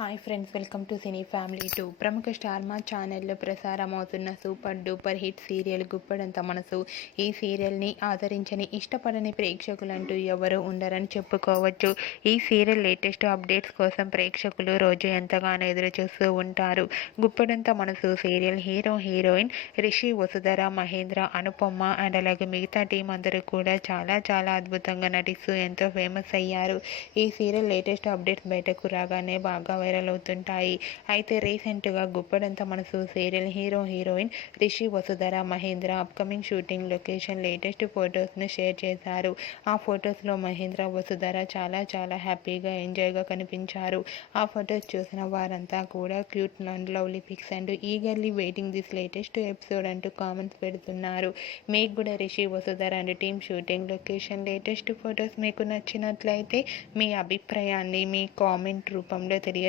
Hi friends welcome to cine family two. ప్రముఖ star Maa ఛానల్లో ప్రసారమవుతున్న super duper hit serial Guppadantha Manasu. ఈ సీరియల్ని ఆదరించని ఇష్టపడని ప్రేక్షకులంటూ ఎవరూ ఉండరని చెప్పుకోవచ్చు. ఈ సీరియల్ లేటెస్ట్ అప్డేట్స్ కోసం ప్రేక్షకులు రోజు ఎంతగానో ఎదురు చూస్తూ ఉంటారు. Guppedantha Manasu serial hero heroine Rishi Vasudhara Mahendra Anupama and అలాగే మిగతా టీం అందరూ కూడా చాలా చాలా అద్భుతంగా నటిస్తూ ఎంతో ఫేమస్ అయ్యారు. ఈ సీరియల్ లేటెస్ట్ అప్డేట్స్ బయటకు రాగానే బాగా వైరల్ అవుతుంటాయి. అయితే రీసెంట్గా Guppedantha Manasu serial hero heroine Rishi Vasudhara Mahendra upcoming shooting location latest ఫొటోస్ను share చేశారు. ఆ ఫొటోస్లో మహేంద్ర వసుధర చాలా చాలా హ్యాపీగా ఎంజాయ్గా కనిపించారు. ఆ ఫొటోస్ చూసిన వారంతా కూడా cute and lovely pics and eagerly waiting this latest episode అంటూ కామెంట్స్ పెడుతున్నారు. మీకు కూడా Rishi Vasudhara and team shooting location latest photos మీకు నచ్చినట్లయితే మీ అభిప్రాయాన్ని మీ కామెంట్ రూపంలో